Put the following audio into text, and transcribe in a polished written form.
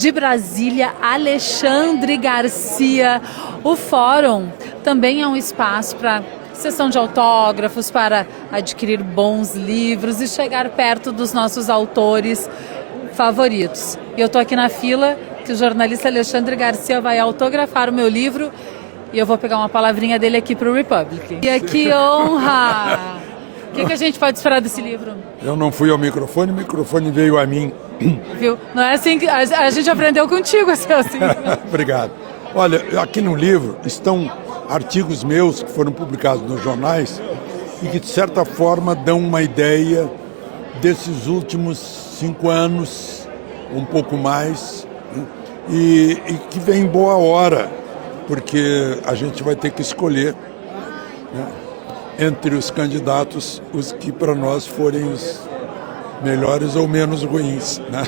de Brasília, Alexandre Garcia. O fórum também é um espaço para sessão de autógrafos, para adquirir bons livros e chegar perto dos nossos autores favoritos. E eu estou aqui na fila que o jornalista Alexandre Garcia vai autografar o meu livro e eu vou pegar uma palavrinha dele aqui para o Republic. E que honra! O que a gente pode esperar desse livro? Eu não fui ao microfone, o microfone veio a mim. Viu? Não é assim que a gente aprendeu contigo a ser assim. Obrigado. Olha, aqui no livro estão artigos meus que foram publicados nos jornais e que, de certa forma, dão uma ideia desses últimos 5 anos, um pouco mais, né? E que vem em boa hora, porque a gente vai ter que escolher, né, entre os candidatos os que para nós forem os melhores ou menos ruins, né?